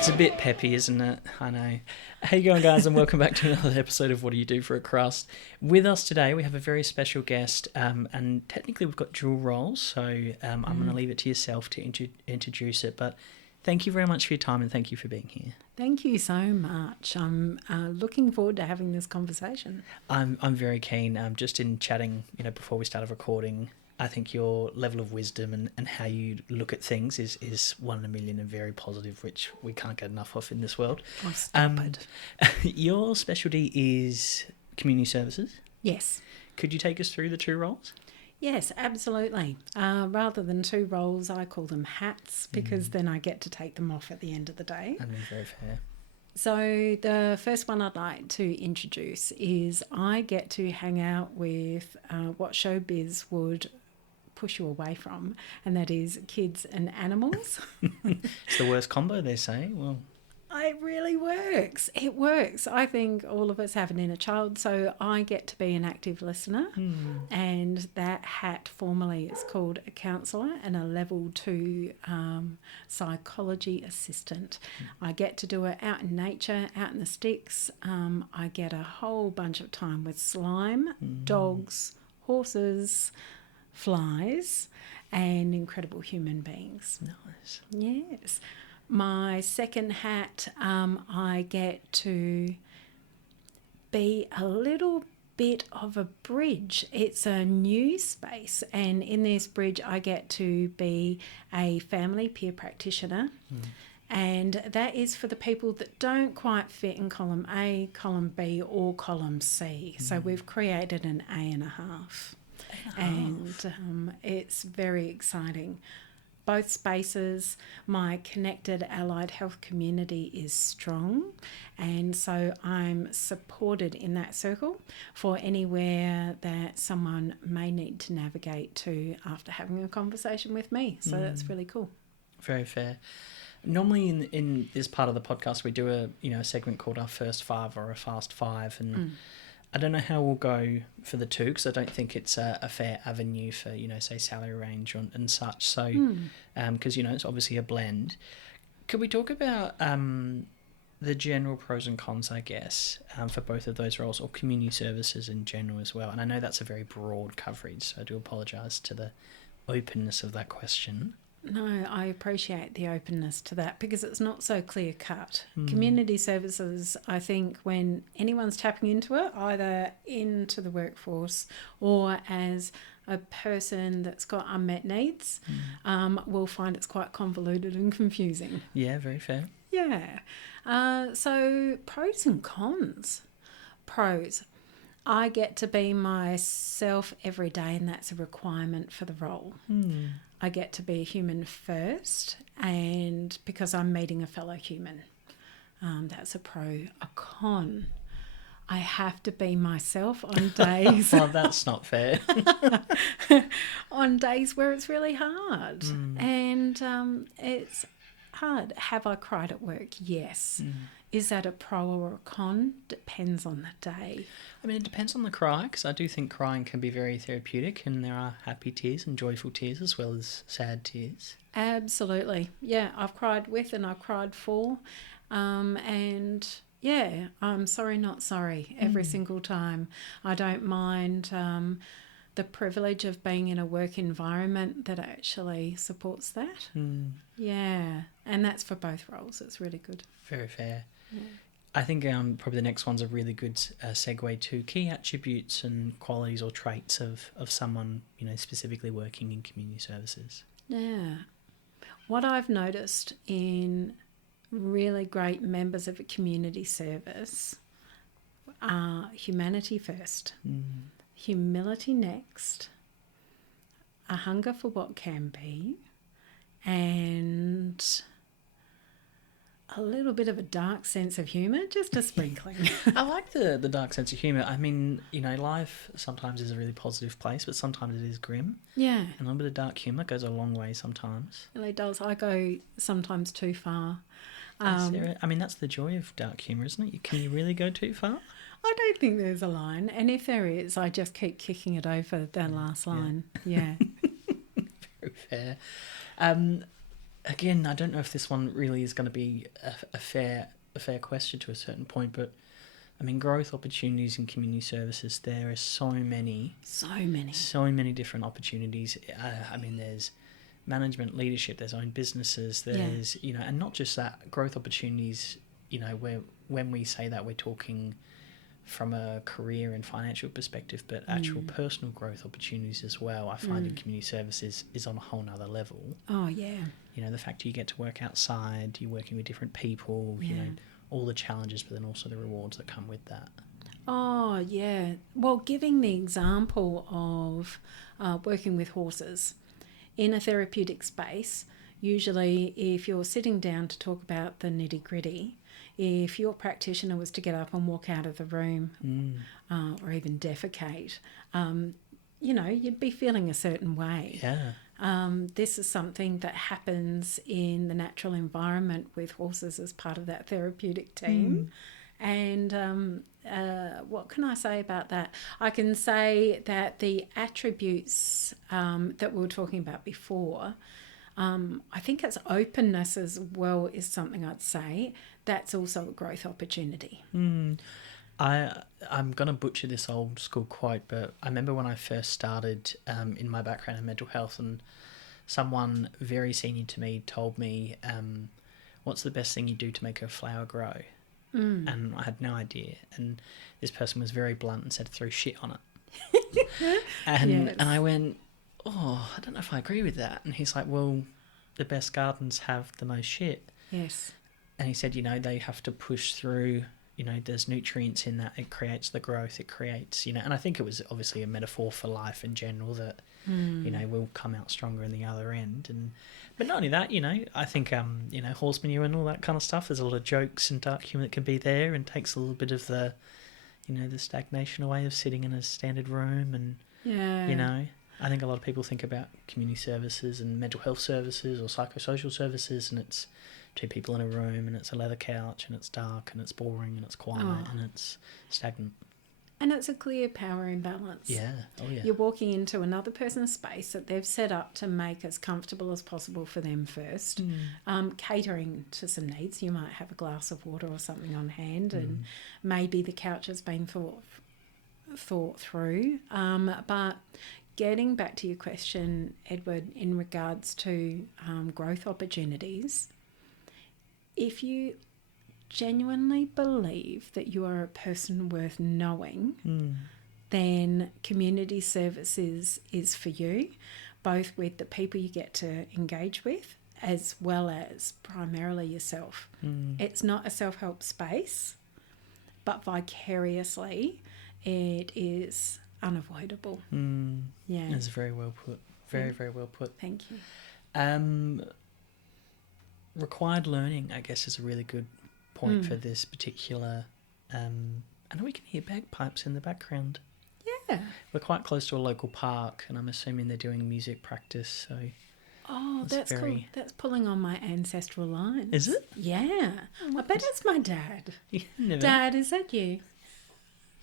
It's a bit peppy, isn't it? I know. How you going, guys, and welcome back to another episode of What Do You Do for a Crust? With us today, we have a very special guest, and technically we've got dual roles, so I'm going to leave it to yourself to introduce it, but thank you very much for your time and thank you for being here. Thank you so much. I'm looking forward to having this conversation. I'm very keen. Just in chatting, before we started recording, I think your level of wisdom and how you look at things is one in a million and very positive, which we can't get enough of in this world. Oh, stop it. Your specialty is community services. Yes. Could you take us through the two roles? Yes, absolutely. Rather than two roles, I call them hats because then I get to take them off at the end of the day. I mean, very fair. So the first one I'd like to introduce is I get to hang out with what showbiz would push you away from, and that is kids and animals. It's the worst combo, they say. Well, it really works. It works. I think all of us have an inner child, so I get to be an active listener, and that hat formally is called a counsellor and a level 2 psychology assistant. I get to do it out in nature, out in the sticks. I get a whole bunch of time with slime, dogs, horses, flies, and incredible human beings. nice. Yes. My second hat, I get to be a little bit of a bridge. It's a new space, and in this bridge I get to be a family peer practitioner. And that is for the people that don't quite fit in column A, column B, or column C. So we've created an A&a-half. And it's very exciting. Both spaces, my connected allied health community is strong, and so I'm supported in that circle for anywhere that someone may need to navigate to after having a conversation with me. So that's really cool. Very fair. Normally in this part of the podcast we do a segment called our first five or a fast five, and I don't know how we'll go for the two because I don't think it's a fair avenue for, say, salary range and such. So, because, it's obviously a blend. Could we talk about the general pros and cons, I guess, for both of those roles, or community services in general as well? And I know that's a very broad coverage, so I do apologise to the openness of that question. No, I appreciate the openness to that because it's not so clear cut. Community services, I think when anyone's tapping into it, either into the workforce or as a person that's got unmet needs, will find it's quite convoluted and confusing. Yeah, very fair. Yeah. So pros and cons. Pros. I get to be myself every day, and that's a requirement for the role. I get to be a human first, and because I'm meeting a fellow human, that's a pro. A con, I have to be myself on days. Well, that's not fair. On days where it's really hard, and it's hard. Have I cried at work? Yes. Is that a pro or a con? Depends on the day. I mean, it depends on the cry, because I do think crying can be very therapeutic, and there are happy tears and joyful tears as well as sad tears. Absolutely. Yeah, I've cried with and I've cried for. And yeah, I'm sorry, not sorry every single time. I don't mind the privilege of being in a work environment that actually supports that. Yeah, and that's for both roles. It's really good. Very fair. Yeah. I think probably the next one's a really good segue to key attributes and qualities or traits of someone, specifically working in community services. Yeah. What I've noticed in really great members of a community service are humanity first, humility next, a hunger for what can be, and a little bit of a dark sense of humour, just a sprinkling. I like the dark sense of humour. I mean, life sometimes is a really positive place, but sometimes it is grim. Yeah. And a little bit of dark humour goes a long way sometimes. It really does. I go sometimes too far. I mean, that's the joy of dark humour, isn't it? Can you really go too far? I don't think there's a line. And if there is, I just keep kicking it over that last line. Yeah. Very fair. again, I don't know if this one really is going to be a fair question to a certain point, but I mean, growth opportunities in community services, there are so many different opportunities. I mean, there's management, leadership, there's own businesses, there's, you know, and not just that, growth opportunities, you know, where when we say that, we're talking from a career and financial perspective, but actual personal growth opportunities as well. I find in community services is on a whole nother level. Oh, yeah. You know, the fact you get to work outside, you're working with different people, you know, all the challenges, but then also the rewards that come with that. Oh, yeah. Well, giving the example of working with horses in a therapeutic space, usually if you're sitting down to talk about the nitty-gritty, if your practitioner was to get up and walk out of the room or even defecate, you know, you'd be feeling a certain way. Yeah. This is something that happens in the natural environment with horses as part of that therapeutic team. And what can I say about that? I can say that the attributes that we were talking about before, I think it's openness as well is something I'd say. That's also a growth opportunity. I'm going to butcher this old school quote, but I remember when I first started in my background in mental health, and someone very senior to me told me, what's the best thing you do to make a flower grow? And I had no idea. And this person was very blunt and said, throw shit on it. And I went, oh, I don't know if I agree with that. And he's like, well, the best gardens have the most shit. Yes. And he said, you know, they have to push through, you know, there's nutrients in that. It creates the growth. It creates, you know, and I think it was obviously a metaphor for life in general that, you know, we'll come out stronger in the other end. And but not only that, you know, I think, you know, horse manure and all that kind of stuff, there's a lot of jokes and dark humour that can be there and takes a little bit of the, you know, the stagnation away of sitting in a standard room. And, you know, I think a lot of people think about community services and mental health services or psychosocial services, and it's two people in a room and it's a leather couch and it's dark and it's boring and it's quiet and it's stagnant. And it's a clear power imbalance. Yeah. Oh, yeah. You're walking into another person's space that they've set up to make as comfortable as possible for them first, catering to some needs. You might have a glass of water or something on hand, and maybe the couch has been thought through. But getting back to your question, Edward, in regards to growth opportunities, if you genuinely believe that you are a person worth knowing, then community services is for you, both with the people you get to engage with as well as primarily yourself. It's not a self-help space, but vicariously it is unavoidable. Yeah. That's very well put. Very, very well put. Thank you. Required learning, I guess, is a really good point for this particular. I know we can hear bagpipes in the background. Yeah. We're quite close to a local park, and I'm assuming they're doing music practice. So. Oh, that's cool. That's pulling on my ancestral lines. Is it? Yeah. I bet it's my dad. Dad, is that you?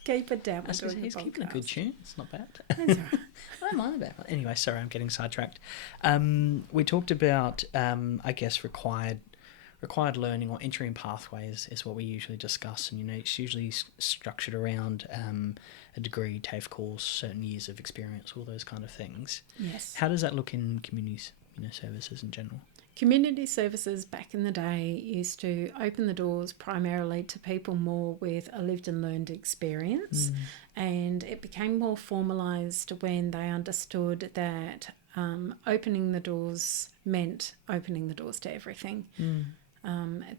Keep it down. He's keeping a good tune. It's not bad. That's all right. I don't mind about it. Anyway, sorry, I'm getting sidetracked. We talked about, I guess, required learning or entering pathways is what we usually discuss, and you know, it's usually structured around a degree, TAFE course, certain years of experience, all those kind of things. Yes. How does that look in communities, you know, services in general? Community services back in the day used to open the doors primarily to people more with a lived and learned experience, and it became more formalised when they understood that opening the doors meant opening the doors to everything.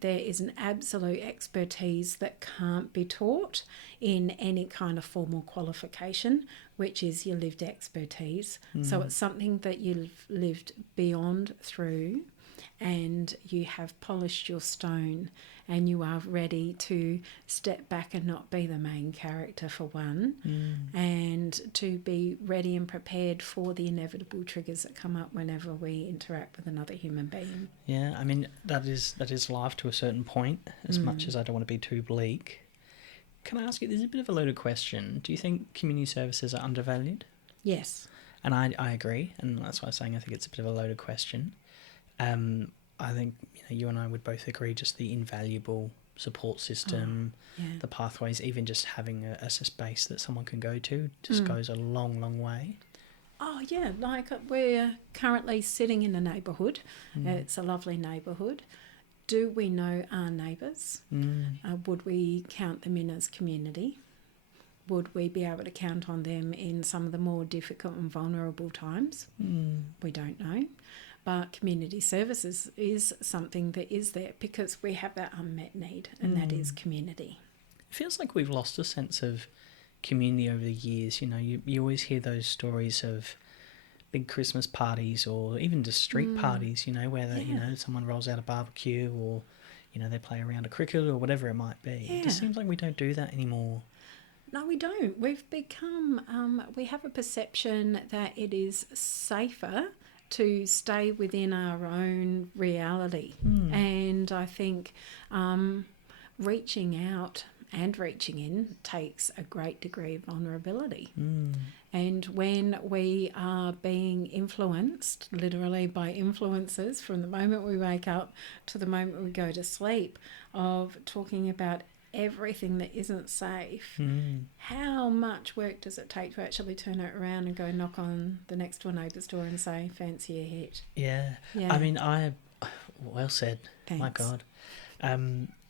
There is an absolute expertise that can't be taught in any kind of formal qualification, which is your lived expertise. So it's something that you've lived beyond through, and you have polished your stone, and you are ready to step back and not be the main character for one, and to be ready and prepared for the inevitable triggers that come up whenever we interact with another human being. Yeah, I mean, that is life to a certain point, as much as I don't want to be too bleak. Can I ask you, this is a bit of a loaded question. Do you think community services are undervalued? Yes. And I agree, and that's why I'm saying I think it's a bit of a loaded question. I think you and I would both agree just the invaluable support system, the pathways, even just having a space that someone can go to just goes a long, long way. Oh, yeah, like we're currently sitting in a neighbourhood. It's a lovely neighbourhood. Do we know our neighbours? Would we count them in as community? Would we be able to count on them in some of the more difficult and vulnerable times? We don't know. But community services is something that is there because we have that unmet need, and that is community. It feels like we've lost a sense of community over the years. You always hear those stories of big Christmas parties or even just street parties, where someone rolls out a barbecue or, they play around a cricket or whatever it might be. It just seems like we don't do that anymore. No, we don't. We've become, we have a perception that it is safer to stay within our own reality. And I think reaching out and reaching in takes a great degree of vulnerability. And when we are being influenced, literally by influencers, from the moment we wake up to the moment we go to sleep, of talking about everything that isn't safe, how much work does it take to actually turn it around and go knock on the next door neighbour's door and say, fancy a hit? Yeah. Well said. Thanks. My God.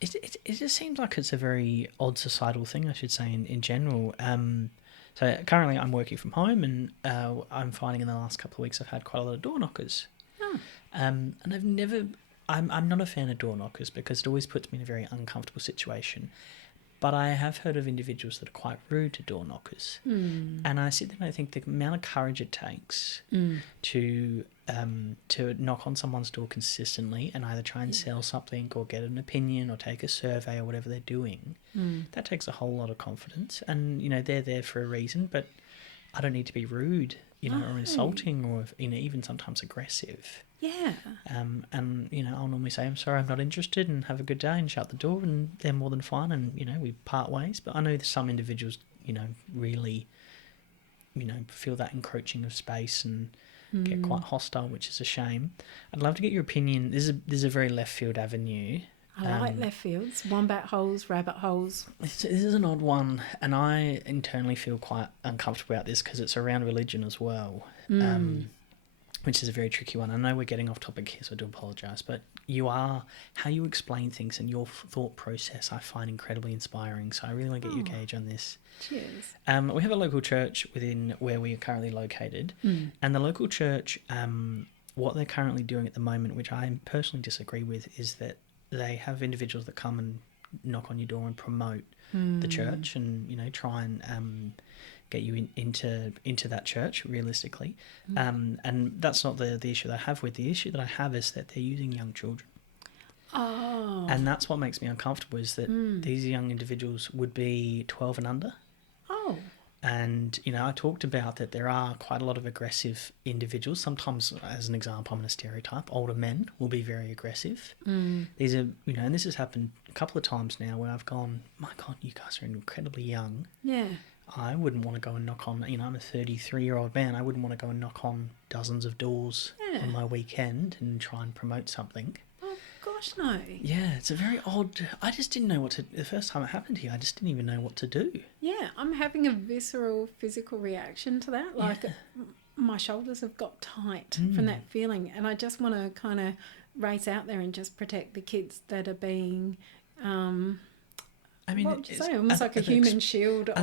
It just seems like it's a very odd societal thing, I should say, in general. So currently I'm working from home, and I'm finding in the last couple of weeks I've had quite a lot of door knockers. And I'm not a fan of door knockers because it always puts me in a very uncomfortable situation. But I have heard of individuals that are quite rude to door knockers. And I sit there and I think the amount of courage it takes to knock on someone's door consistently and either try and sell something or get an opinion or take a survey or whatever they're doing, that takes a whole lot of confidence. And, they're there for a reason, but I don't need to be rude, or insulting or, even sometimes aggressive. Yeah. And, I'll normally say, I'm sorry, I'm not interested, and have a good day, and shut the door, and they're more than fine, and, we part ways. But I know that some individuals, really, feel that encroaching of space and get quite hostile, which is a shame. I'd love to get your opinion. This is a very left field avenue. I like left fields, wombat holes, rabbit holes. This is an odd one, and I internally feel quite uncomfortable about this because it's around religion as well. Which is a very tricky one. I know we're getting off topic here, so I do apologise, but how you explain things and your thought process I find incredibly inspiring, so I really want to get your gauge on this. Cheers. We have a local church within where we are currently located, and the local church, what they're currently doing at the moment, which I personally disagree with, is that they have individuals that come and knock on your door and promote the church and, try and get you into that church realistically. And that's not the issue that I have with. The issue that I have is that they're using young children. Oh. And that's what makes me uncomfortable, is that these young individuals would be 12 and under. Oh. And, I talked about that there are quite a lot of aggressive individuals. Sometimes, as an example, I'm going to stereotype, older men will be very aggressive. These are, and this has happened a couple of times now where I've gone, my God, you guys are incredibly young. Yeah. I wouldn't want to go and knock on, I'm a 33-year-old man. I wouldn't want to go and knock on dozens of doors on my weekend and try and promote something. Oh, gosh, no. Yeah, it's a very odd... I just didn't know the first time it happened here, I just didn't even know what to do. Yeah, I'm having a visceral physical reaction to that. Like, my shoulders have got tight from that feeling. And I just want to kind of race out there and just protect the kids that are being... what would you say? Almost like a human shield of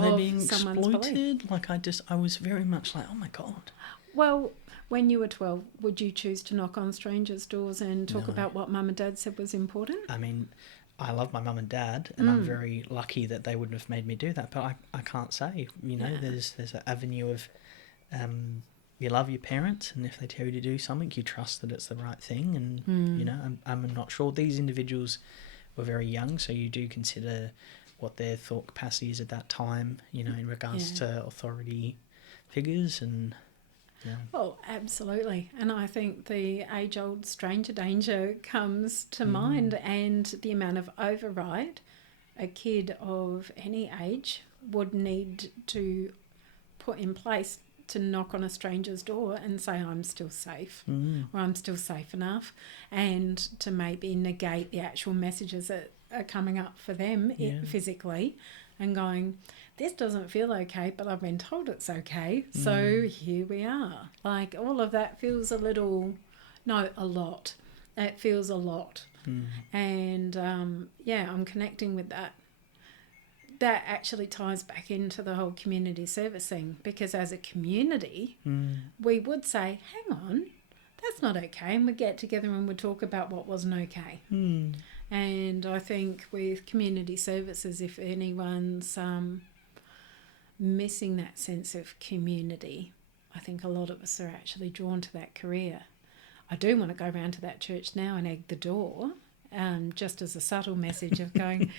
someone's exploited? Like, I was very much like, oh my God. Well, when you were 12, would you choose to knock on strangers' doors and talk about what mum and dad said was important? I mean, I love my mum and dad, and I'm very lucky that they wouldn't have made me do that, but I can't say. There's an avenue of you love your parents, and if they tell you to do something, you trust that it's the right thing, and, I'm not sure. These individuals were very young, so you do consider what their thought capacity is at that time, in regards to authority figures and... Yeah. Oh, absolutely. And I think the age-old stranger danger comes to mind, and the amount of override a kid of any age would need to put in place to knock on a stranger's door and say I'm still safe or I'm still safe enough, and to maybe negate the actual messages that are coming up for them physically and going, this doesn't feel okay, but I've been told it's okay, so here we are. Like, all of that feels a lot. It feels a lot. And I'm connecting with that. That actually ties back into the whole community service thing, because as a community, we would say, hang on, that's not okay. And we'd get together and we'd talk about what wasn't okay. And I think with community services, if anyone's missing that sense of community, I think a lot of us are actually drawn to that career. I do want to go round to that church now and egg the door, just as a subtle message of going,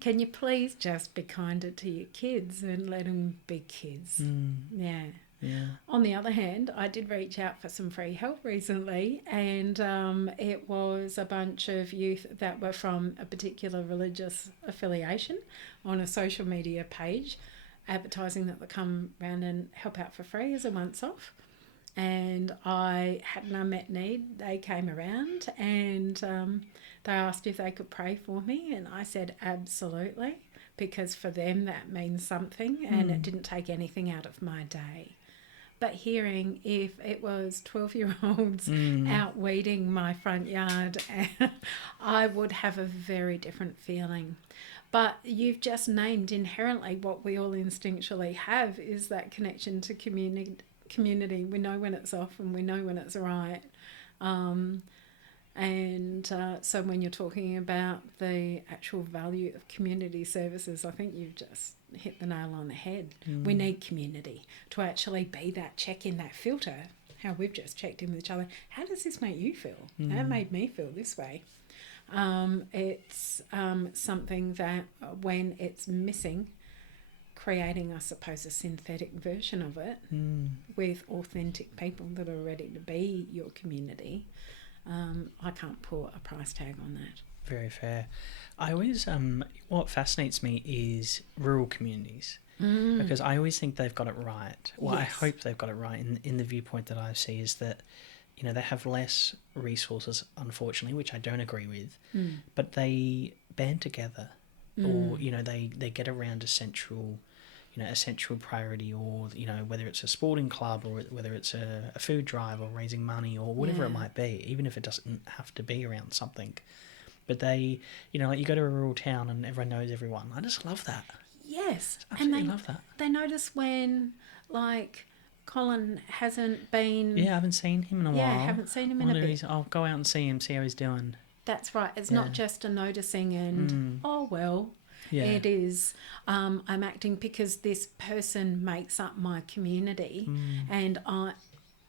can you please just be kinder to your kids and let them be kids? Yeah. On the other hand, I did reach out for some free help recently, and it was a bunch of youth that were from a particular religious affiliation on a social media page advertising that would come round and help out for free as a once off. And I had an unmet need. They came around and they asked if they could pray for me, and I said absolutely, because for them that means something, and it didn't take anything out of my day. But hearing if it was 12-year-olds out weeding my front yard, I would have a very different feeling. But you've just named inherently what we all instinctually have, is that connection to community. We know when it's off and we know when it's right. So when you're talking about the actual value of community services, I think you've just hit the nail on the head. We need community to actually be that check-in, that filter, how we've just checked in with each other. How does this make you feel? That made me feel this way. It's something that when it's missing, creating, I suppose, a synthetic version of it with authentic people that are ready to be your community, I can't put a price tag on that. Very fair. I always, what fascinates me is rural communities, because I always think they've got it right. Well, yes. I hope they've got it right in the viewpoint that I see is that, you know, they have less resources, unfortunately, which I don't agree with, but they band together or, you know, they get around a central priority, or, you know, whether it's a sporting club or whether it's a food drive or raising money or whatever it might be, even if it doesn't have to be around something. But they, you know, like you go to a rural town and everyone knows everyone. I just love that. Yes. Absolutely love that. They notice when, like, Colin hasn't been... Yeah, I haven't seen him in a while. Yeah, haven't seen him in a bit. I'll go out and see him, see how he's doing. That's right. It's not just a noticing and, oh, well... Yeah. It is, I'm acting because this person makes up my community and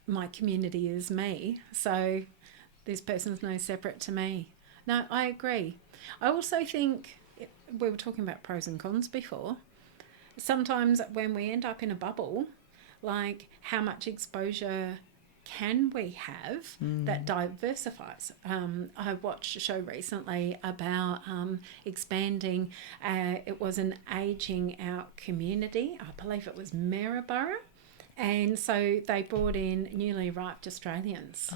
my community is me. So this person's no separate to me. No, I agree. I also think, we were talking about pros and cons before. Sometimes when we end up in a bubble, like how much exposure can we have that diversifies? I watched a show recently about expanding. It was an ageing out community. I believe it was Maryborough. And so they brought in newly arrived Australians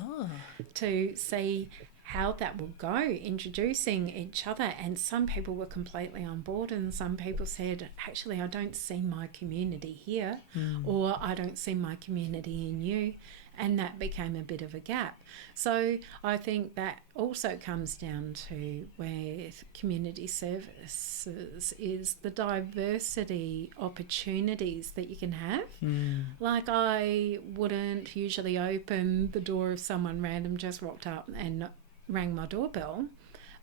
to see how that will go, introducing each other. And some people were completely on board, and some people said, actually, I don't see my community here, or I don't see my community in you. And that became a bit of a gap. So I think that also comes down to with community services is the diversity opportunities that you can have. Like, I wouldn't usually open the door if someone random just rocked up and rang my doorbell.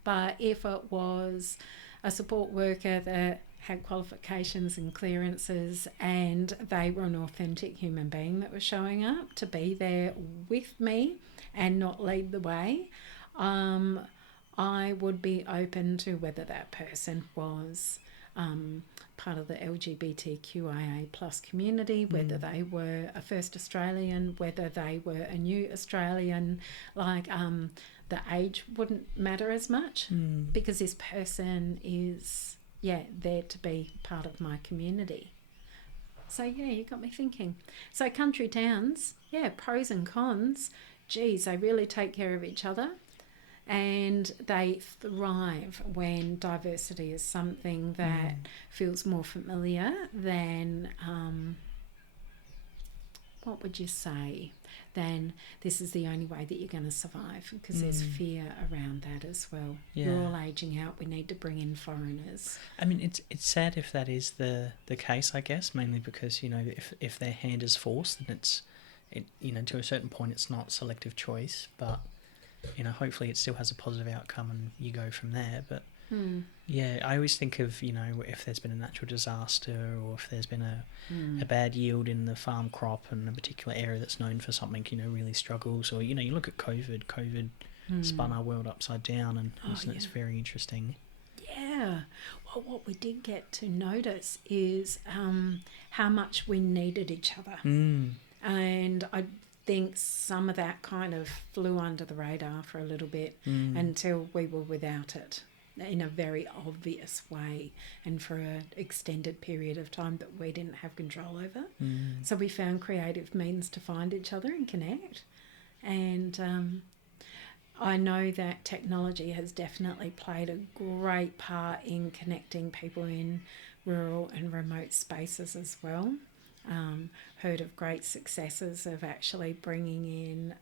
But if it was a support worker that had qualifications and clearances and they were an authentic human being that was showing up to be there with me and not lead the way, I would be open to whether that person was part of the LGBTQIA plus community, whether they were a first Australian, whether they were a new Australian, like the age wouldn't matter as much because this person is... there to be part of my community. So, yeah, you got me thinking. So, country towns, yeah, pros and cons. Geez, they really take care of each other. And they thrive when diversity is something that feels more familiar than, what would you say, than this is the only way that you're going to survive, because there's fear around that as well. Yeah. We're all ageing out. We need to bring in foreigners. I mean, it's sad if that is the case, I guess, mainly because, you know, if their hand is forced, then you know, to a certain point it's not selective choice, but, you know, hopefully it still has a positive outcome and you go from there. But yeah, I always think of, you know, if there's been a natural disaster or if there's been a bad yield in the farm crop and a particular area that's known for something, you know, really struggles. Or, you know, you look at COVID spun our world upside down, and it's very interesting. Yeah. Well, what we did get to notice is how much we needed each other. And I think some of that kind of flew under the radar for a little bit until we were without it in a very obvious way and for an extended period of time that we didn't have control over. So we found creative means to find each other and connect. And I know that technology has definitely played a great part in connecting people in rural and remote spaces as well. Heard of great successes of actually bringing in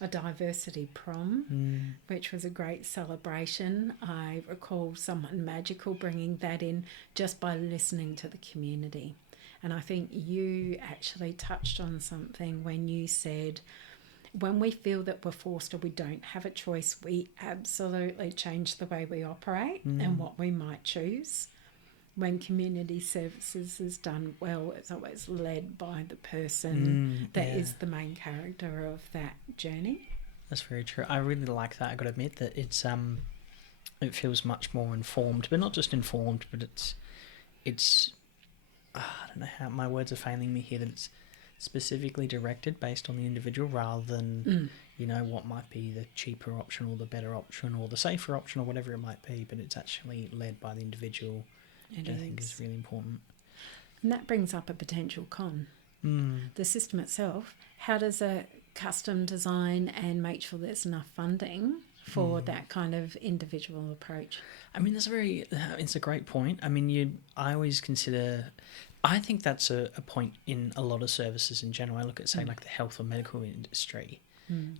a diversity prom, which was a great celebration. I recall someone magical bringing that in just by listening to the community. And I think you actually touched on something when you said, when we feel that we're forced or we don't have a choice, we absolutely change the way we operate and what we might choose. When community services is done well, it's always led by the person that is the main character of that journey. That's very true. I really like that. I got to admit that it feels much more informed, but not just informed, but it's I don't know how my words are failing me here. That it's specifically directed based on the individual rather than you know, what might be the cheaper option or the better option or the safer option or whatever it might be. But it's actually led by the individual. I think is really important. And that brings up a potential con. The system itself, how does a custom design and make sure there's enough funding for that kind of individual approach? I mean, it's a great point. I mean, I always consider, I think that's a point in a lot of services in general. I look at, say, like the health or medical industry.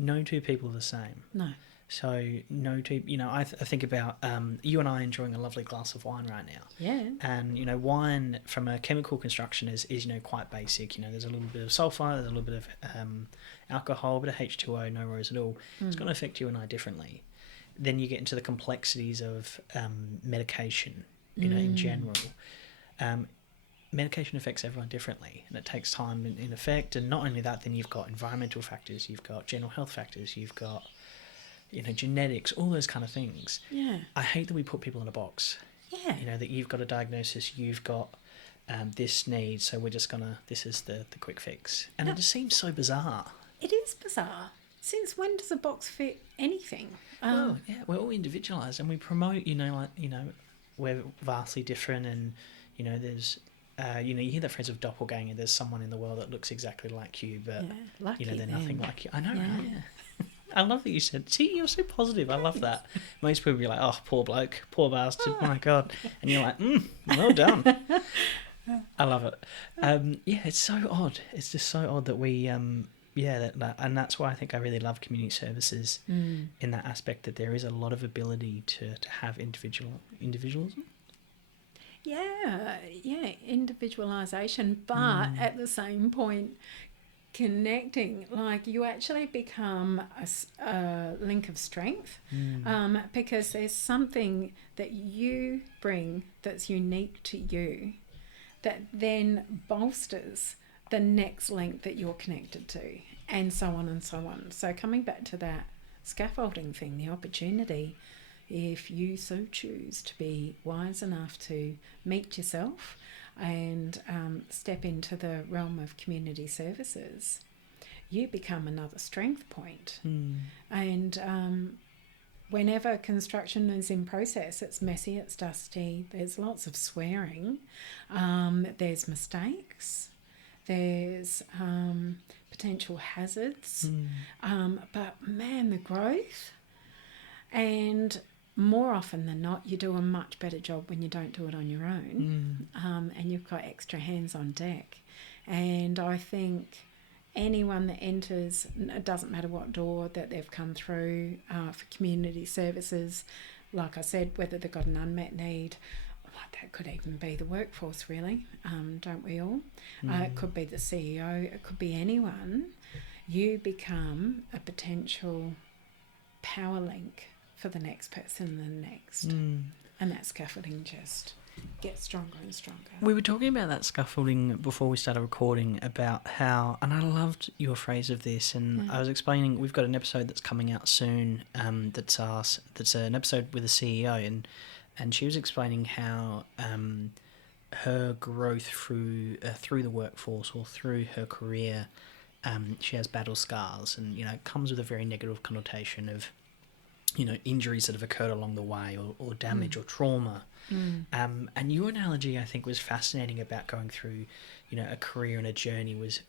No two people are the same. No. So no two, you know, I think about you and I enjoying a lovely glass of wine right now. Yeah. And, you know, wine from a chemical construction is you know, quite basic. You know, there's a little bit of sulfur, there's a little bit of alcohol, a bit of H2O, no worries at all. It's going to affect you and I differently. Then you get into the complexities of medication, you know, in general. Medication affects everyone differently, and it takes time in effect. And not only that, then you've got environmental factors, you've got general health factors, you've got, you know, genetics, all those kind of things. Yeah. I hate that we put people in a box. Yeah. You know, that you've got a diagnosis, you've got this need, so we're just this is the quick fix. And it just seems so bizarre. It is bizarre. Since when does a box fit anything? Well, yeah, we're all individualised and we promote, you know, like, you know, we're vastly different and, you know, there's, you know, you hear that phrase of doppelganger, there's someone in the world that looks exactly like you, but, lucky you know, they're then. nothing like you. I know, right? Yeah. I love that you said, see, you're so positive. I love that. Most people be like, oh, poor bloke, poor bastard, my God. And you're like, well done. I love it. Yeah, it's so odd. It's just so odd that we, and that's why I think I really love community services in that aspect, that there is a lot of ability to have individualism. Yeah, individualisation, but at the same point, connecting, like you actually become a link of strength because there's something that you bring that's unique to you that then bolsters the next link that you're connected to, and so on and so on. So coming back to that scaffolding thing, the opportunity, if you so choose to be wise enough to meet yourself and step into the realm of community services, you become another strength point. And whenever construction is in process, it's messy, it's dusty, there's lots of swearing, there's mistakes, there's potential hazards, but man, the growth. And more often than not, you do a much better job when you don't do it on your own, and you've got extra hands on deck. And I think anyone that enters, it doesn't matter what door that they've come through for community services, like I said, whether they've got an unmet need, that could even be the workforce, really, don't we all? It could be the CEO, it could be anyone. You become a potential power link for the next person and the next. And that scaffolding just gets stronger and stronger. We were talking about that scaffolding before we started recording, about how, and I loved your phrase of this, and I was explaining, we've got an episode that's coming out soon, that's an episode with a CEO, and she was explaining how her growth through the workforce or through her career, she has battle scars, and it comes with a very negative connotation of injuries that have occurred along the way, or damage or trauma. And your analogy, I think, was fascinating about going through, a career and a journey was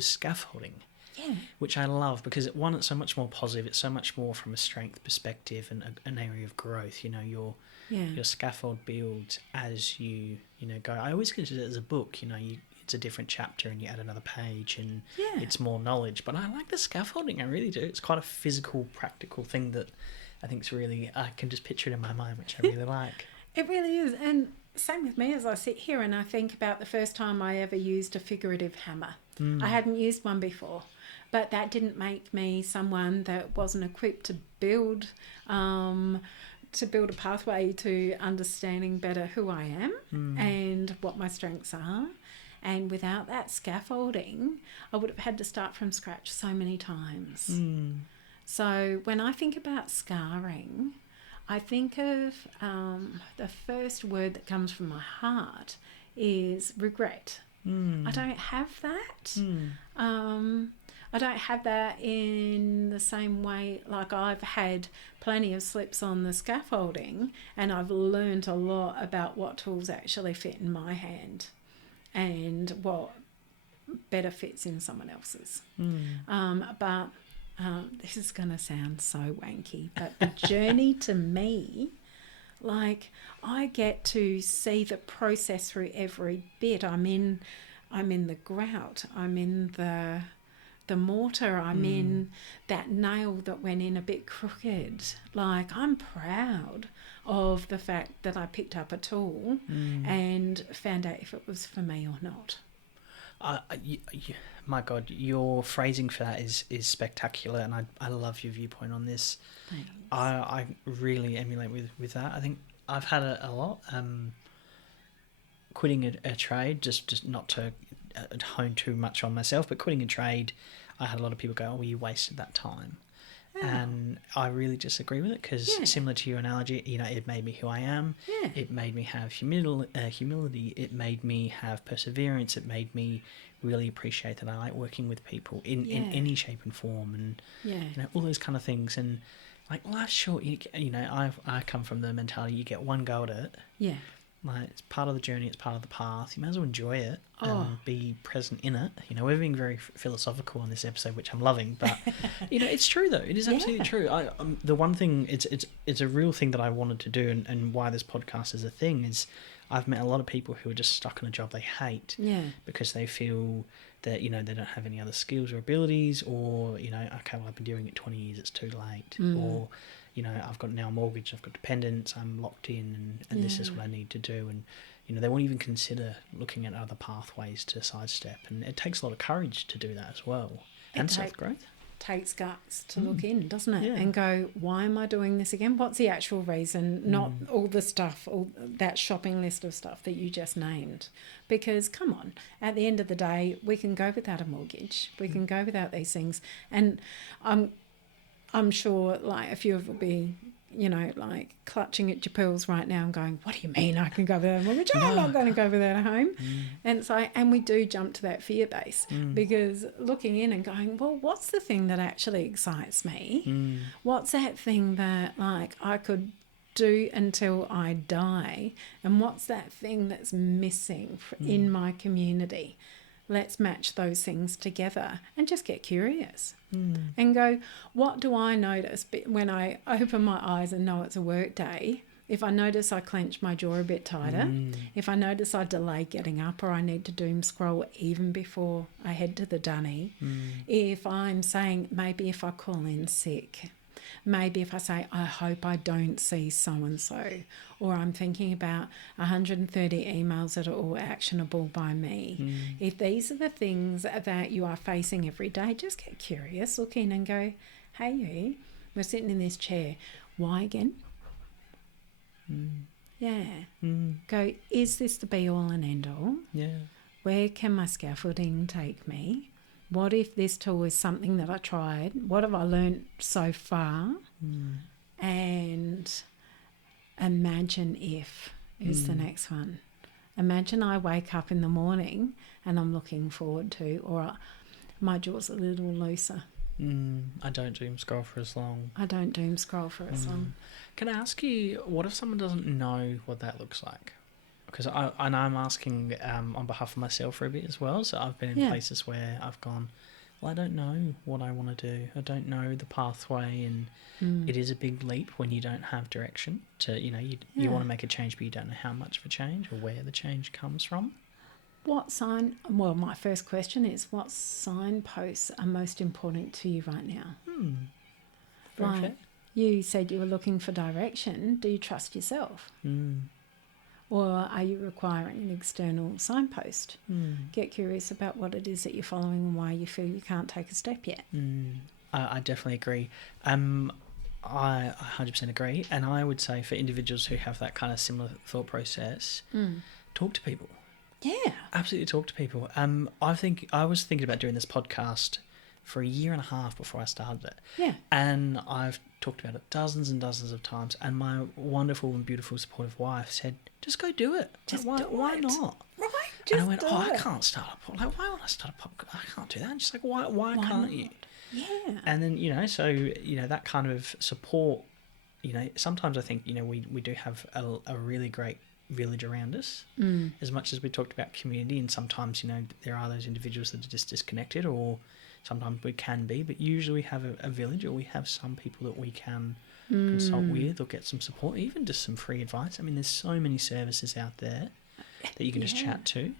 scaffolding. Yeah. Which I love, because one, it's so much more positive. It's so much more from a strength perspective and an area of growth. Your scaffold builds as you go. I always consider it as a book. It's a different chapter and you add another page and it's more knowledge. But I like the scaffolding. I really do. It's quite a physical, practical thing that I think is really, I can just picture it in my mind, which I really like. It really is. And same with me, as I sit here and I think about the first time I ever used a figurative hammer. I hadn't used one before, but that didn't make me someone that wasn't equipped to build a pathway to understanding better who I am and what my strengths are. And without that scaffolding, I would have had to start from scratch so many times. So when I think about scarring, I think of the first word that comes from my heart is regret. I don't have that. I don't have that in the same way. Like, I've had plenty of slips on the scaffolding and I've learned a lot about what tools actually fit in my hand and what better fits in someone else's. But this is going to sound so wanky, but the journey to me, like, I get to see the process through every bit. I'm in the grout, I'm in the mortar, I'm in that nail that went in a bit crooked. Like, I'm proud of the fact that I picked up a tool and found out if it was for me or not. My God, your phrasing for that is spectacular, and I love your viewpoint on this. Thanks. I really emulate with that. I think I've had a lot. Quitting a trade, just not to hone too much on myself, but quitting a trade, I had a lot of people go, "Oh, well, you wasted that time." And I really disagree with it, because similar to your analogy, it made me who I am. It made me have humility. It made me have perseverance. It made me really appreciate that I like working with people in any shape and form, and all those kind of things. And like, life's short. I come from the mentality you get one go at it. Yeah. Like, it's part of the journey, it's part of the path. You might as well enjoy it and be present in it. We're being very philosophical on this episode, which I'm loving, but it's true though. It is absolutely true. The one thing, it's a real thing that I wanted to do, and why this podcast is a thing is I've met a lot of people who are just stuck in a job they hate because they feel that they don't have any other skills or abilities, or okay, well, I've been doing it 20 years, it's too late, or I've got now a mortgage, I've got dependents, I'm locked in, and this is what I need to do. And, they won't even consider looking at other pathways to sidestep. And it takes a lot of courage to do that as well. And self-growth. Takes guts to look in, doesn't it? And go, why am I doing this again? What's the actual reason? Not all the stuff, all that shopping list of stuff that you just named. Because, come on, at the end of the day, we can go without a mortgage. We can go without these things. And I'm sure, like, a few of will be, like, clutching at your pearls right now and going, what do you mean I can go without a mortgage? I'm not going to go without a home. And so, and we do jump to that fear base because looking in and going, well, what's the thing that actually excites me? What's that thing that, like, I could do until I die? And what's that thing that's missing in my community? let's match those things together and just get curious Mm. and go, what do I notice when I open my eyes and know it's a work day? If I notice I clench my jaw a bit tighter, if I notice I delay getting up or I need to doom scroll even before I head to the dunny, if I'm saying maybe if I call in sick, maybe if I say I hope I don't see so-and-so, or I'm thinking about 130 emails that are all actionable by me. If these are the things that you are facing every day, just get curious, look in and go, hey you, we're sitting in this chair. Why again? Yeah. Go, is this the be all and end all? Yeah. Where can my scaffolding take me? What if this tool is something that I tried? What have I learned so far? And imagine if is the next one. Imagine I wake up in the morning and I'm looking forward to, or my jaw's a little looser. I don't doom scroll for as long. I don't doom scroll for as long. Can I ask you, what if someone doesn't know what that looks like? Because I'm asking on behalf of myself for a bit as well. So I've been in places where I've gone, well, I don't know what I want to do. I don't know the pathway, and it is a big leap when you don't have direction. To you want to make a change, but you don't know how much of a change or where the change comes from. What sign? Well, my first question is, what signposts are most important to you right now? Very fair. You said you were looking for direction. Do you trust yourself? Or are you requiring an external signpost? Get curious about what it is that you're following and why you feel you can't take a step yet. I definitely agree. I 100% agree. And I would say for individuals who have that kind of similar thought process, talk to people. Yeah. Absolutely talk to people. I was thinking about doing this podcast for a year and a half before I started it. Yeah. And I've talked about it dozens and dozens of times. And my wonderful and beautiful supportive wife said, just go do it. Just why, do it. why not? Right. And I went, I can't start a podcast. Why would I start a podcast? I can't do that. And she's like, why can't not? you? Yeah. And then, that kind of support, sometimes I think, we do have a really great village around us, as much as we talked about community, and sometimes there are those individuals that are just disconnected, or sometimes we can be, but usually we have a village, or we have some people that we can consult with or get some support, even just some free advice. I mean, there's so many services out there that you can just chat to.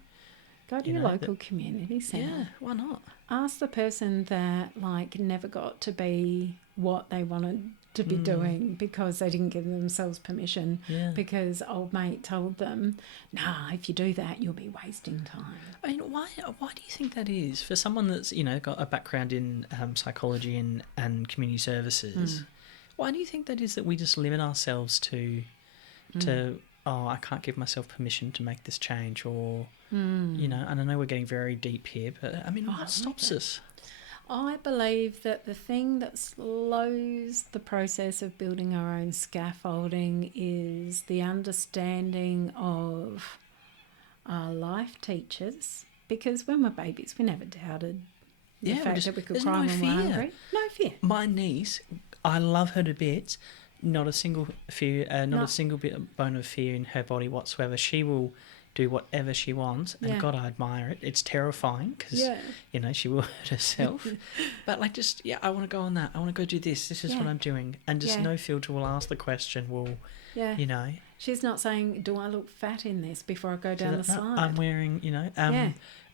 Go to your local community centre. Yeah, why not? Ask the person that never got to be what they wanted to be doing because they didn't give themselves permission, because old mate told them, nah, if you do that you'll be wasting time. I mean, why do you think that is? For someone that's got a background in psychology and community services, why do you think that is, that we just limit ourselves to I can't give myself permission to make this change, or and I know we're getting very deep here, but I mean, what stops us? I believe that the thing that slows the process of building our own scaffolding is the understanding of our life teachers, because when we're babies we never doubted the fact that we could cry when we're hungry. No fear. My niece, I love her to bits. Not a single fear, not a single bone of fear in her body whatsoever. She will do whatever she wants, and God, I admire it. It's terrifying because she will hurt herself. But I want to go on that. I want to go do this. This is what I'm doing, and just no filter will ask the question. She's not saying, "Do I look fat in this?" before I go down the slide. I'm wearing,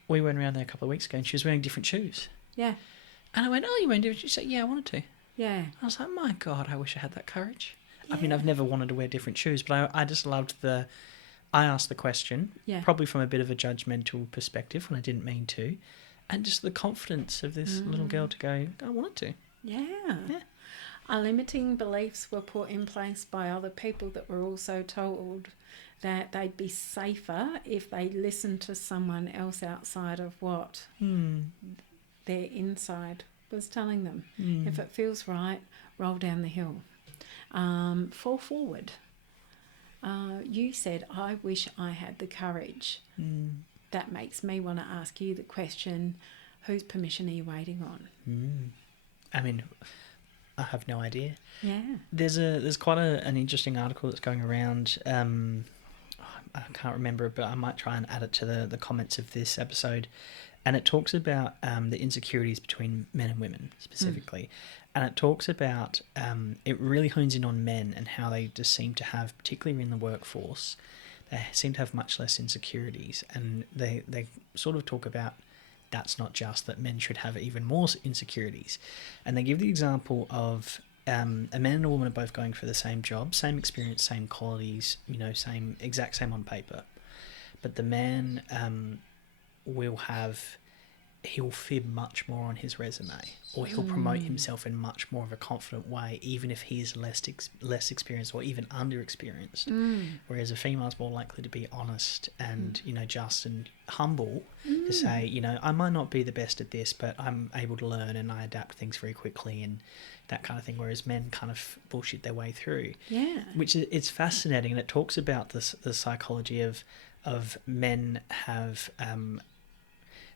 we went around there a couple of weeks ago, and she was wearing different shoes. Yeah. And I went, "Oh, you wearing different shoes?" She said, "Yeah, I wanted to." Yeah. I was like, my God, I wish I had that courage. Yeah. I mean, I've never wanted to wear different shoes, but I just loved I asked the question, probably from a bit of a judgmental perspective when I didn't mean to, and just the confidence of this little girl to go, I wanted to. Yeah. Our limiting beliefs were put in place by other people that were also told that they'd be safer if they listened to someone else outside of what their inside was telling them. If it feels right, roll down the hill. Fall forward. You said, I wish I had the courage. That makes me want to ask you the question, whose permission are you waiting on? I mean, I have no idea. Yeah. There's quite an interesting article that's going around. I can't remember it, but I might try and add it to the comments of this episode. And it talks about the insecurities between men and women specifically. And it talks about, it really hones in on men and how they just seem to have, particularly in the workforce, they seem to have much less insecurities. And they sort of talk about that's not just, that men should have even more insecurities. And they give the example of a man and a woman are both going for the same job, same experience, same qualities, exact same on paper. But the man he'll fib much more on his resume, or he'll promote himself in much more of a confident way, even if he is less experienced or even underexperienced. Whereas a female is more likely to be honest and just and humble to say, I might not be the best at this, but I'm able to learn and I adapt things very quickly and that kind of thing. Whereas men kind of bullshit their way through. Yeah, which it's fascinating, and it talks about the psychology of men have.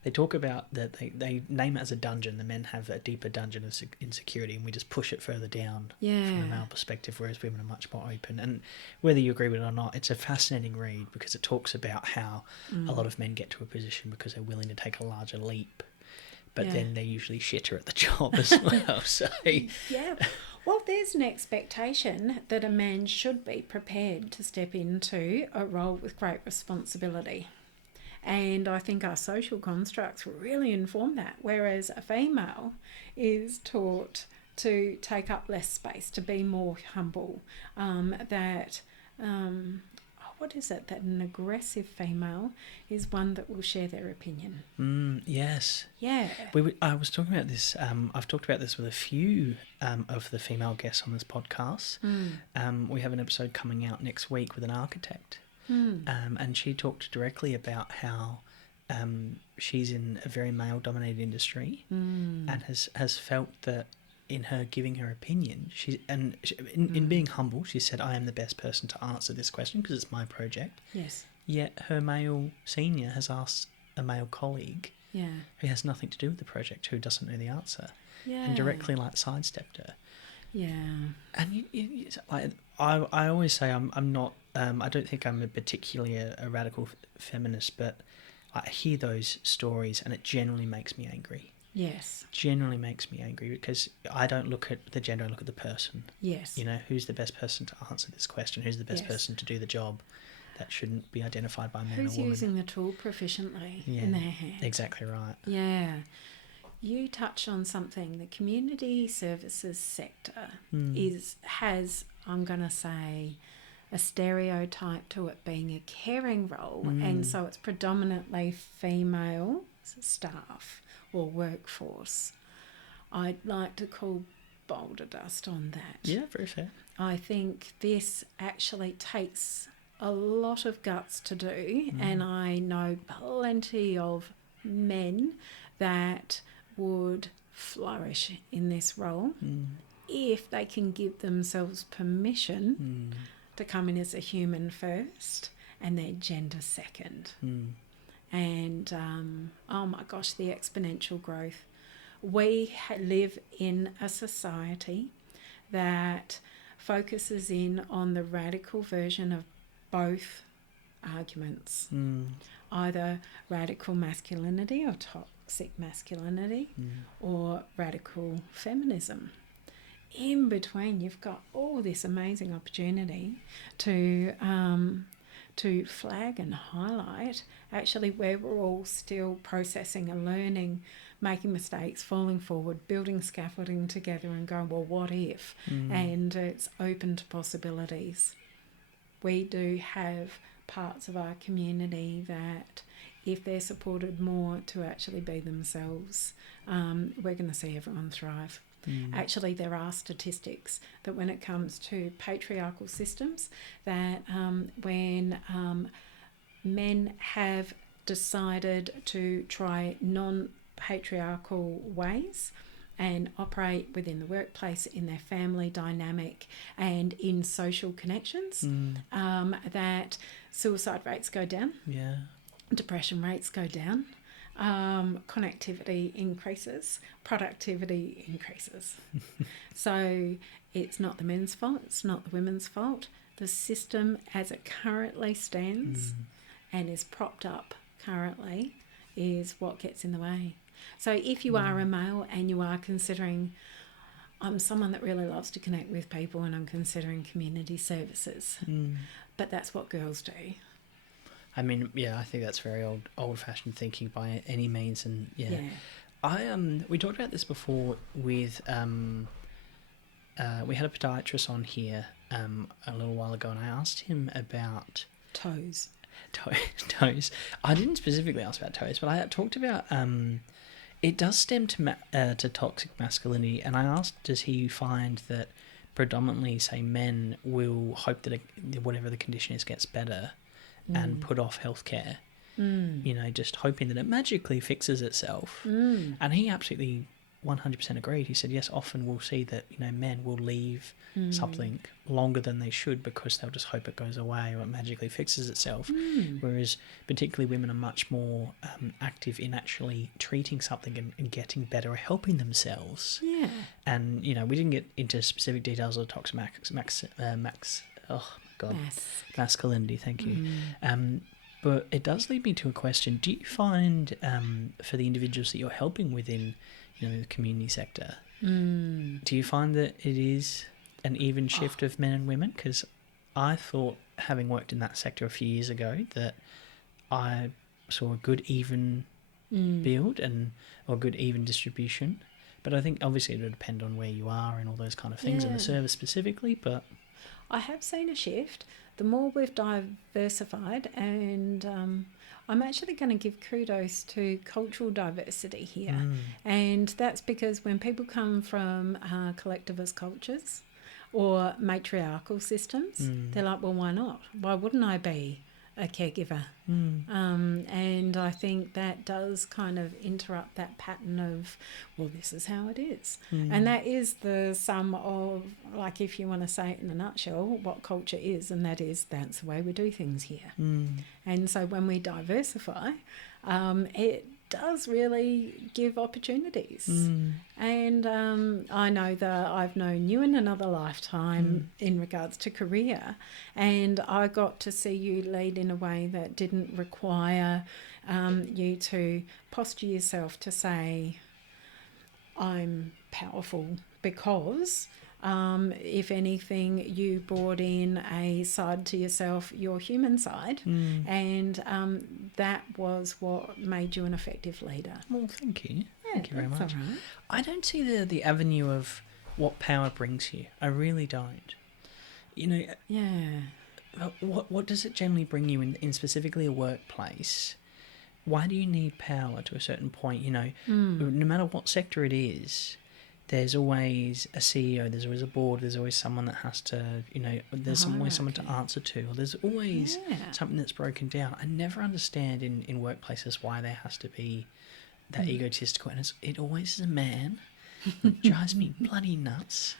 They talk about that they name it as a dungeon. The men have a deeper dungeon of insecurity, and we just push it further down from the male perspective, whereas women are much more open. And whether you agree with it or not, it's a fascinating read because it talks about how a lot of men get to a position because they're willing to take a larger leap, but then they're usually shitter at the job as well. So yeah. Well, there's an expectation that a man should be prepared to step into a role with great responsibility. And I think our social constructs really inform that, whereas a female is taught to take up less space, to be more humble, that an aggressive female is one that will share their opinion. Yes. Yeah. I was talking about this, I've talked about this with a few of the female guests on this podcast. We have an episode coming out next week with an architect. And she talked directly about how she's in a very male-dominated industry and has felt that in her giving her opinion, in being humble, she said, I am the best person to answer this question because it's my project. Yes. Yet her male senior has asked a male colleague who has nothing to do with the project, who doesn't know the answer, and directly sidestepped her. Yeah. And I always say I'm not. I don't think I'm particularly a radical feminist, but I hear those stories and it generally makes me angry. Yes. Generally makes me angry because I don't look at the gender, I look at the person. Yes. Who's the best person to answer this question? Who's the best person to do the job? That shouldn't be identified by man or woman. Who's using the tool proficiently in their hand? Exactly right. Yeah. You touch on something. The community services sector has, I'm going to say, a stereotype to it being a caring role, and so it's predominantly female staff or workforce. I'd like to call boulder dust on that. Yeah, very fair. I think this actually takes a lot of guts to do, and I know plenty of men that would flourish in this role if they can give themselves permission to come in as a human first and their gender second. And oh my gosh, the exponential growth. We live in a society that focuses in on the radical version of both arguments, either radical masculinity or toxic masculinity or radical feminism. In between, you've got all this amazing opportunity to flag and highlight actually where we're all still processing and learning, making mistakes, falling forward, building scaffolding together and going, well, what if? And it's open to possibilities. We do have parts of our community that if they're supported more to actually be themselves, we're going to see everyone thrive. Actually, there are statistics that when it comes to patriarchal systems, that when men have decided to try non-patriarchal ways and operate within the workplace, in their family dynamic and in social connections, that suicide rates go down, depression rates go down, connectivity increases, productivity increases. So it's not the men's fault, it's not the women's fault. The system as it currently stands and is propped up currently is what gets in the way. So if you are a male and you are considering, I'm someone that really loves to connect with people and I'm considering community services, but that's what girls do. I mean, yeah, I think that's very old-fashioned thinking by any means, and Yeah. we talked about this before with we had a podiatrist on here a little while ago, and I asked him about Toes. toes. I didn't specifically ask about toes, but I talked about it does stem to toxic masculinity, and I asked, does he find that predominantly, say, men will hope that whatever the condition is gets better and put off healthcare, you know, just hoping that it magically fixes itself. And he absolutely 100% agreed. He said, yes, often we'll see that, you know, men will leave something longer than they should because they'll just hope it goes away or it magically fixes itself. Whereas particularly women are much more active in actually treating something and getting better or helping themselves. Yeah. And, you know, we didn't get into specific details of toxic masculinity, thank you. But it does lead me to a question. Do you find for the individuals that you're helping within, you know, the community sector, do you find that it is an even shift of men and women? Because I thought, having worked in that sector a few years ago, that I saw a good even build or good even distribution. But I think obviously it would depend on where you are and all those kind of things and the service specifically. But I have seen a shift. The more we've diversified, and I'm actually going to give kudos to cultural diversity here. And that's because when people come from collectivist cultures or matriarchal systems, they're like, well, why not? Why wouldn't I be a caregiver? And I think that does kind of interrupt that pattern of, well, this is how it is. And that is the sum of, like, if you want to say it in a nutshell, what culture is, and that's the way we do things here. And so when we diversify, it does really give opportunities. And I know that I've known you in another lifetime in regards to career, and I got to see you lead in a way that didn't require you to posture yourself to say, I'm powerful, because if anything, you brought in a side to yourself, your human side, and that was what made you an effective leader. Well, thank you. Thank you very much. All right. I don't see the avenue of what power brings you. I really don't. You know, what does it generally bring you in specifically a workplace? Why do you need power to a certain point? You know, no matter what sector it is, there's always a CEO, there's always a board, there's always someone that has to, you know, there's always someone to answer to, or there's always something that's broken down. I never understand in workplaces why there has to be that egotistical, and it always is a man. It drives me bloody nuts.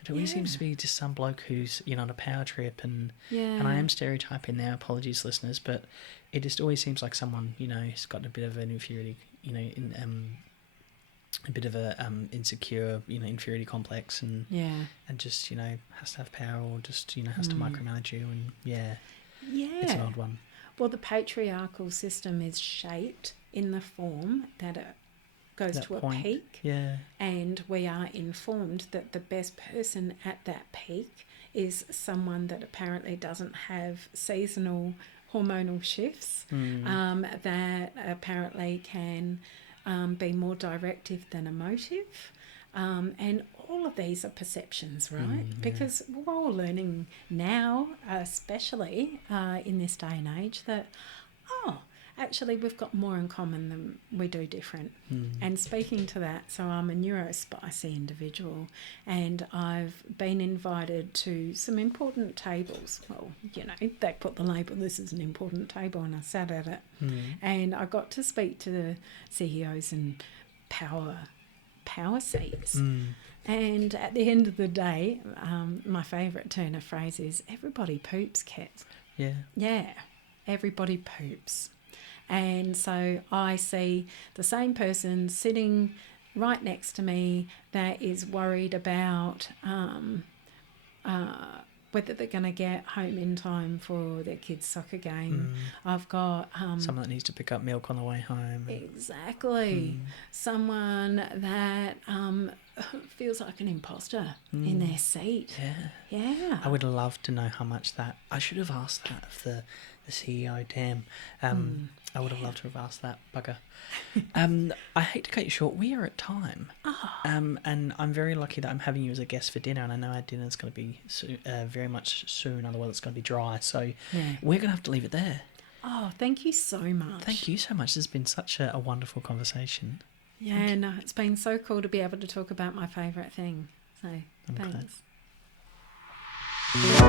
It always seems to be just some bloke who's, you know, on a power trip, and I am stereotyping there, apologies listeners, but it just always seems like someone, you know, has got a bit of an inferiority, you know, a bit of a insecure, you know, inferiority complex, and just, you know, has to have power, or just, you know, has to micromanage you, and it's an odd one. Well, the patriarchal system is shaped in the form that it goes to a peak, and we are informed that the best person at that peak is someone that apparently doesn't have seasonal hormonal shifts, that apparently can be more directive than emotive, and all of these are perceptions, right? Because we're all learning now, especially in this day and age, that actually we've got more in common than we do different. And speaking to that, so I'm a neurospicy individual, and I've been invited to some important tables. Well, you know, they put the label, this is an important table, and I sat at it. And I got to speak to the CEOs and power seats. And at the end of the day, my favourite turn of phrase is, everybody poops, Kat. Yeah, everybody poops. And so I see the same person sitting right next to me that is worried about whether they're going to get home in time for their kids' soccer game. I've got someone that needs to pick up milk on the way home. Exactly. Someone that feels like an imposter in their seat. Yeah. I would love to know how much that... I should have asked that of the CEO, damn. I would have loved to have asked that, bugger. I hate to cut you short. We are at time. And I'm very lucky that I'm having you as a guest for dinner, and I know our dinner's going to be very much soon, otherwise it's going to be dry. So we're going to have to leave it there. Oh, thank you so much. Thank you so much. This has been such a wonderful conversation. Yeah, no, it's been so cool to be able to talk about my favourite thing. So, thanks. Glad.